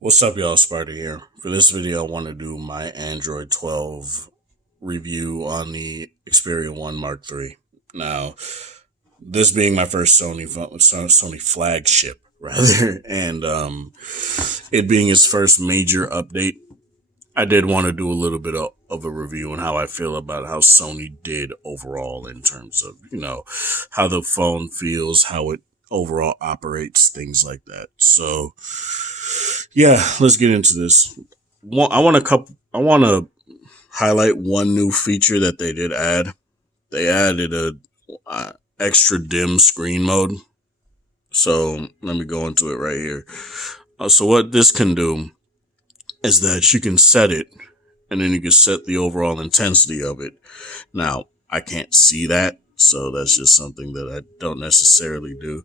What's up, y'all? Sparta here. For this video, I want to do my Android 12 review on the Xperia 1 Mark III. Now, this being my first Sony flagship, rather, and it being its first major update, I did want to do a little bit of a review on how I feel about how Sony did overall in terms of, how the phone feels, how it overall operates, things like that. So, yeah, let's get into this. I want to highlight one new feature that they did add. They added a extra dim screen mode. So let me go into it right here. So what this can do is that you can set it, and then you can set the overall intensity of it. Now, I can't see that, so that's just something that I don't necessarily do.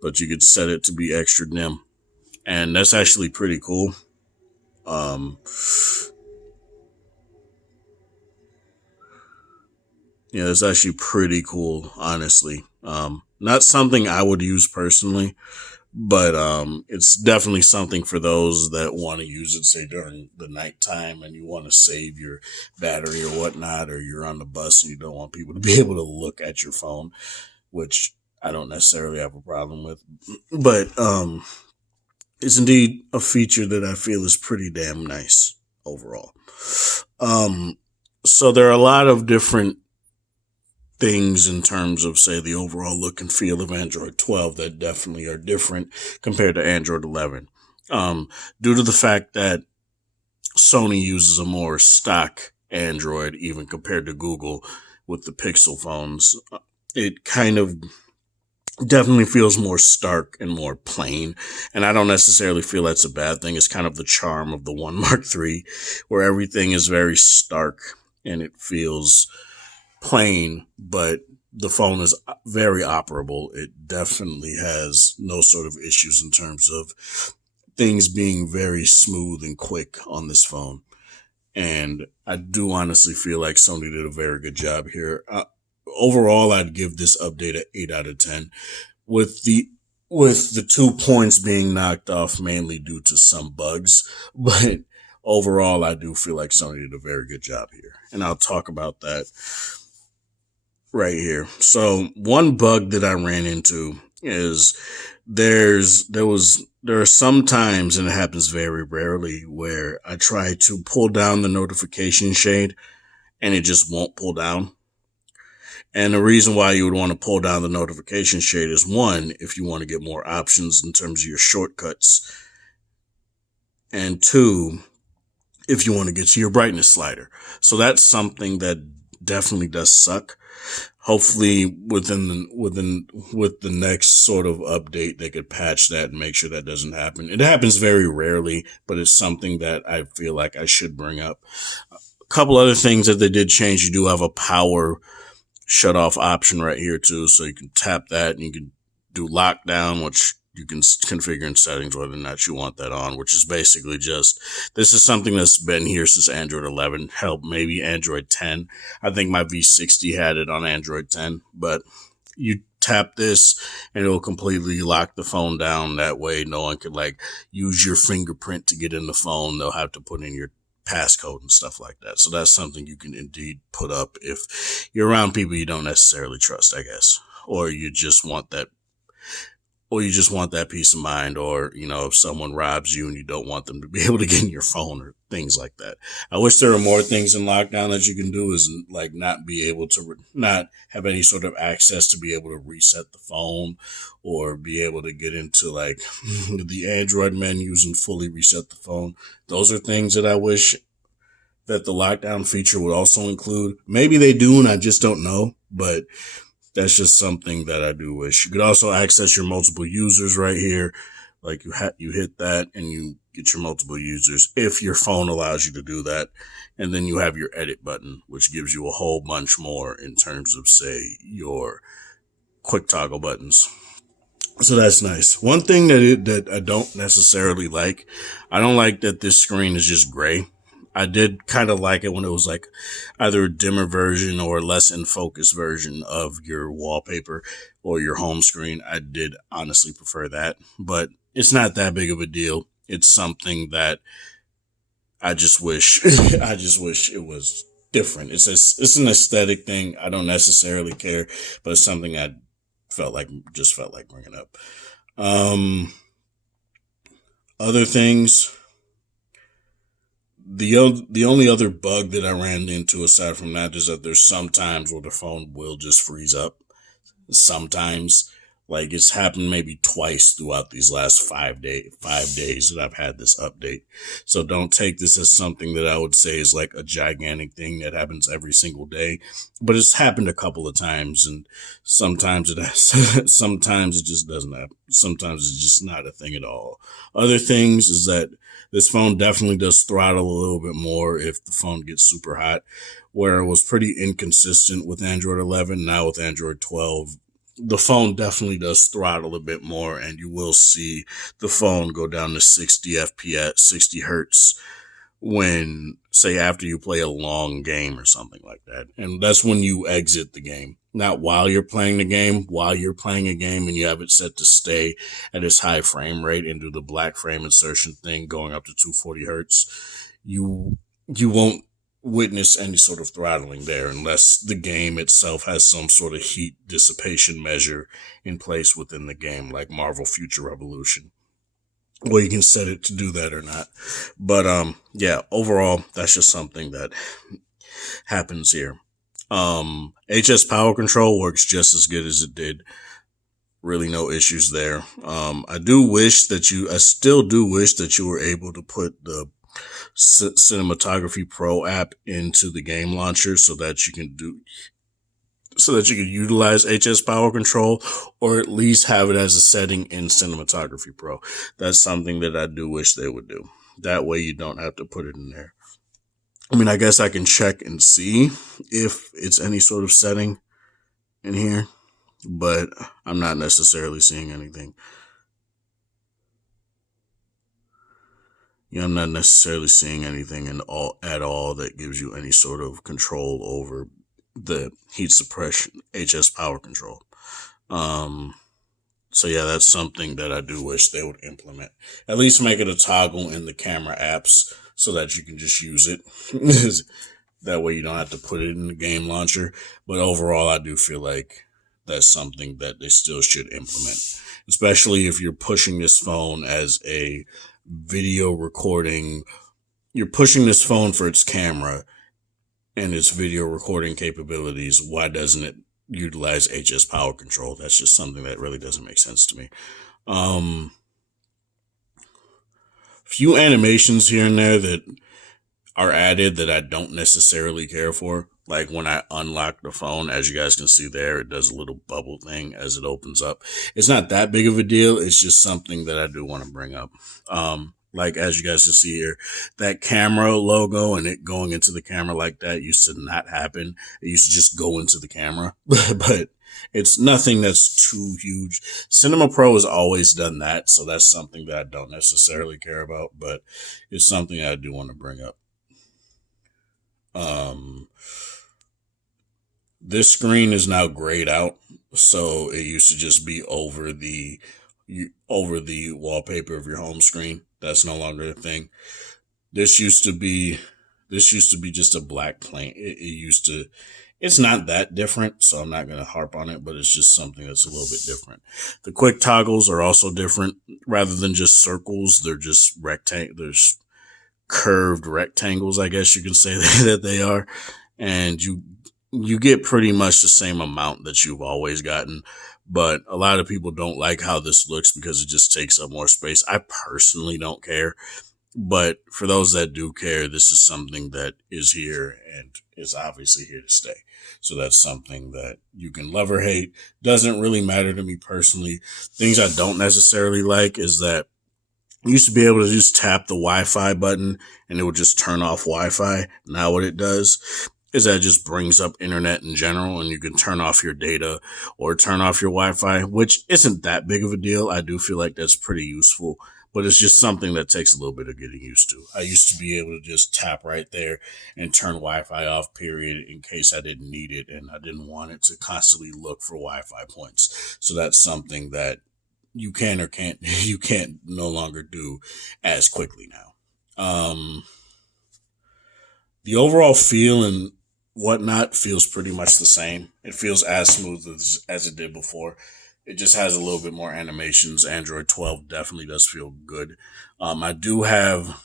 But you could set it to be extra dim, and that's actually pretty cool. Um, yeah, that's actually pretty cool, honestly. Not something I would use personally, but it's definitely something for those that want to use it, say during the nighttime, and you want to save your battery or whatnot, or you're on the bus and you don't want people to be able to look at your phone, which I don't necessarily have a problem with. But it's indeed a feature that I feel is pretty damn nice overall. Um, so there are a lot of different things in terms of, say, the overall look and feel of Android 12 that definitely are different compared to Android 11. Due to the fact that Sony uses a more stock Android, even compared to Google with the Pixel phones, it kind of definitely feels more stark and more plain. And I don't necessarily feel that's a bad thing. It's kind of the charm of the 1 Mark III, where everything is very stark and it feels plain, but the phone is very operable. It definitely has no sort of issues in terms of things being very smooth and quick on this phone. And I do honestly feel like Sony did a very good job here. Overall, I'd give this update an 8 out of 10, with the 2 points being knocked off mainly due to some bugs. But overall, I do feel like Sony did a very good job here. And I'll talk about that right here. So one bug that I ran into is there are some times, and it happens very rarely, where I try to pull down the notification shade and it just won't pull down. And the reason why you would want to pull down the notification shade is, one, if you want to get more options in terms of your shortcuts, and two, if you want to get to your brightness slider. So that's something that definitely does suck. Hopefully with the next sort of update, they could patch that and make sure that doesn't happen. It happens very rarely, but it's something that I feel like I should bring up. A couple other things that they did change. You do have a power shut off option right here too, so you can tap that and you can do lockdown, which you can configure in settings whether or not you want that on, which is basically just, this is something that's been here since Android 11, hell, maybe Android 10. I think my V60 had it on Android 10, but you tap this and it'll completely lock the phone down. That way no one could use your fingerprint to get in the phone. They'll have to put in your passcode and stuff like that. So that's something you can indeed put up if you're around people you don't necessarily trust, I guess, or you just want that peace of mind, or, if someone robs you and you don't want them to be able to get in your phone or things like that. I wish there were more things in lockdown that you can do, is not be able to not have any sort of access to be able to reset the phone, or be able to get into the Android menus and fully reset the phone. Those are things that I wish that the lockdown feature would also include. Maybe they do and I just don't know, but that's just something that I do wish. You could also access your multiple users right here. You hit that and you get your multiple users if your phone allows you to do that. And then you have your edit button, which gives you a whole bunch more in terms of, say, your quick toggle buttons. So that's nice. One thing that I don't necessarily like, I don't like that this screen is just gray. I did kind of like it when it was either a dimmer version or a less in focus version of your wallpaper or your home screen. I did honestly prefer that, but it's not that big of a deal. It's something that I just wish I just wish it was different. It's an aesthetic thing. I don't necessarily care, but it's something I felt like bringing up. Um, Other things. The only other bug that I ran into aside from that is that there's some times where the phone will just freeze up. Sometimes, like it's happened maybe twice throughout these last 5 days that I've had this update. So don't take this as something that I would say is like a gigantic thing that happens every single day, but it's happened a couple of times, and sometimes it has, sometimes it just doesn't happen. Sometimes it's just not a thing at all. Other things is that this phone definitely does throttle a little bit more if the phone gets super hot, where it was pretty inconsistent with Android 11. Now with Android 12, the phone definitely does throttle a bit more, and you will see the phone go down to 60 FPS, 60 hertz when, say, after you play a long game or something like that. And that's when you exit the game. Not while you're playing the game. While you're playing a game and you have it set to stay at its high frame rate and do the black frame insertion thing going up to 240 hertz, you won't witness any sort of throttling there unless the game itself has some sort of heat dissipation measure in place within the game, like Marvel Future Revolution. Well, you can set it to do that or not. But yeah, overall, that's just something that happens here. HS power control works just as good as it did. Really no issues there. I still do wish that you were able to put the Cinematography Pro app into the game launcher so that you can utilize HS Power Control, or at least have it as a setting in Cinematography Pro. That's something that I do wish they would do. That way you don't have to put it in there. I mean, I guess I can check and see if it's any sort of setting in here, but I'm not necessarily seeing anything. I'm not necessarily seeing anything at all that gives you any sort of control over the heat suppression HS power control. Um, so yeah, that's something that I do wish they would implement. At least make it a toggle in the camera apps so that you can just use it. That way you don't have to put it in the game launcher. But overall, I do feel like that's something that they still should implement, especially if you're pushing this phone as a video recording. You're pushing this phone for its camera and its video recording capabilities. Why doesn't it utilize HS power control? That's just something that really doesn't make sense to me. Few animations here and there that are added that I don't necessarily care for. Like when I unlock the phone, as you guys can see there, it does a little bubble thing as it opens up. It's not that big of a deal. It's just something that I do want to bring up. Like as you guys can see here, that camera logo and it going into the camera like that used to not happen. It used to just go into the camera, but it's nothing that's too huge. Cinema Pro has always done that, so that's something that I don't necessarily care about, but it's something I do want to bring up. This screen is now grayed out, so it used to just be over the wallpaper of your home screen. That's no longer a thing. This used to be just a black plain. It's not that different, so I'm not going to harp on it, but it's just something that's a little bit different. The quick toggles are also different. Rather than just circles, they're just there's curved rectangles, I guess you can say that they are. And you get pretty much the same amount that you've always gotten. But a lot of people don't like how this looks because it just takes up more space. I personally don't care. But for those that do care, this is something that is here and is obviously here to stay. So that's something that you can love or hate. Doesn't really matter to me personally. Things I don't necessarily like is that you used to be able to just tap the Wi-Fi button and it would just turn off Wi-Fi. Now what it does is that it just brings up internet in general, and you can turn off your data or turn off your Wi-Fi, which isn't that big of a deal. I do feel like that's pretty useful, but it's just something that takes a little bit of getting used to. I used to be able to just tap right there and turn Wi-Fi off, period, in case I didn't need it and I didn't want it to constantly look for Wi-Fi points. So that's something that you can or can't you can't no longer do as quickly now. The overall feel and whatnot feels pretty much the same. It feels as smooth as it did before. It just has a little bit more animations. Android 12 definitely does feel good. I do have,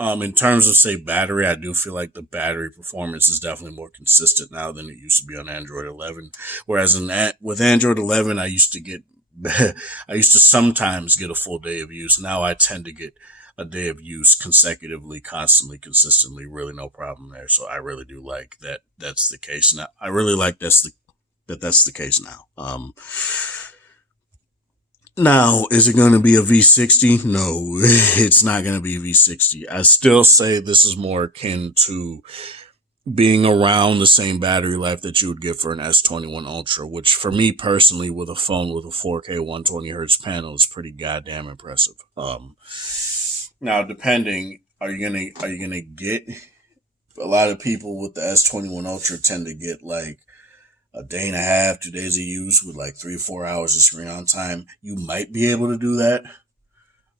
in terms of say battery, I do feel like the battery performance is definitely more consistent now than it used to be on Android 11. Whereas with Android 11, I used to get, I used to sometimes get a full day of use. Now I tend to get a day of use consecutively, constantly, consistently. Really, no problem there. So I really do like that. That's the case now. I really like that's the case now. Now, is it going to be a V60? No, it's not going to be a V60. I still say this is more akin to being around the same battery life that you would get for an S21 Ultra, which for me personally, with a phone with a 4K 120 hertz panel, is pretty goddamn impressive. Now, depending, are you gonna get a lot of people with the S21 Ultra tend to get like a day and a half, 2 days of use with like 3 or 4 hours of screen on time. You might be able to do that.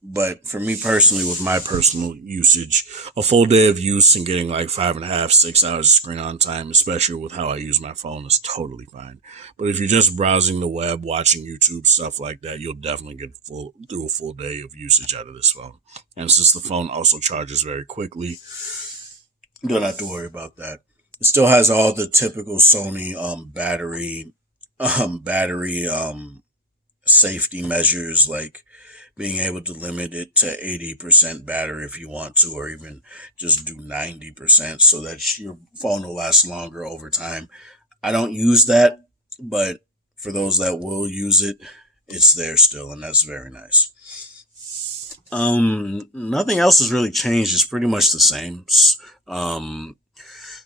But for me personally, with my personal usage, a full day of use and getting like 5.5, 6 hours of screen on time, especially with how I use my phone, is totally fine. But if you're just browsing the web, watching YouTube, stuff like that, you'll definitely get through a full day of usage out of this phone. And since the phone also charges very quickly, you don't have to worry about that. It still has all the typical Sony battery safety measures, like being able to limit it to 80% battery if you want to, or even just do 90% so that your phone will last longer over time. I don't use that, but for those that will use it, it's there still, and that's very nice. Nothing else has really changed. It's pretty much the same. Um,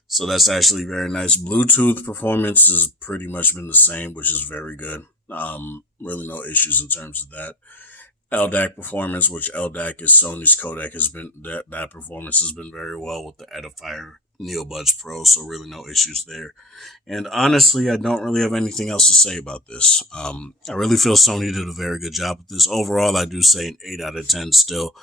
so that's actually very nice. Bluetooth performance has pretty much been the same, which is very good. Really no issues in terms of that. LDAC performance, which LDAC is Sony's codec, has been that performance has been very well with the Edifier NeoBuds Pro, so really no issues there. And honestly, I don't really have anything else to say about this. I really feel Sony did a very good job with this. Overall, I do say an 8 out of 10 still.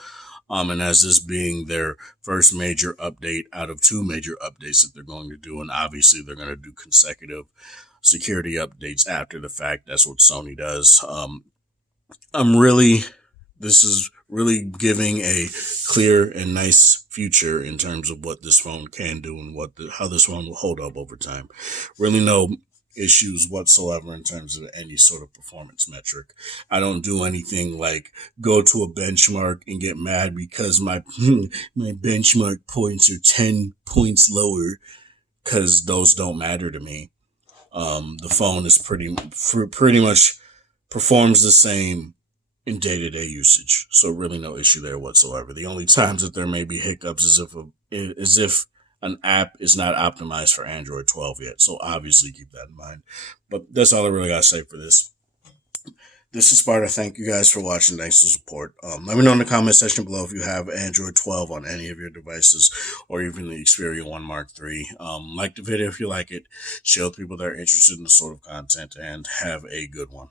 And as this being their first major update out of two major updates that they're going to do, and obviously they're going to do consecutive security updates after the fact. That's what Sony does. I'm really, this is really giving a clear and nice future in terms of what this phone can do and how this phone will hold up over time. Really no issues whatsoever in terms of any sort of performance metric. I don't do anything like go to a benchmark and get mad because my my benchmark points are 10 points lower, because those don't matter to me. The phone is pretty much performs the same in day-to-day usage, so really no issue there whatsoever. The only times that there may be hiccups is if an app is not optimized for Android 12 yet. So obviously keep that in mind. But that's all I really gotta say for this. This is Sparta. Thank you guys for watching. Thanks for the support. Let me know in the comment section below if you have Android 12 on any of your devices, or even the Xperia 1 Mark III. Like the video if you like it. Share with people that are interested in the sort of content, and have a good one.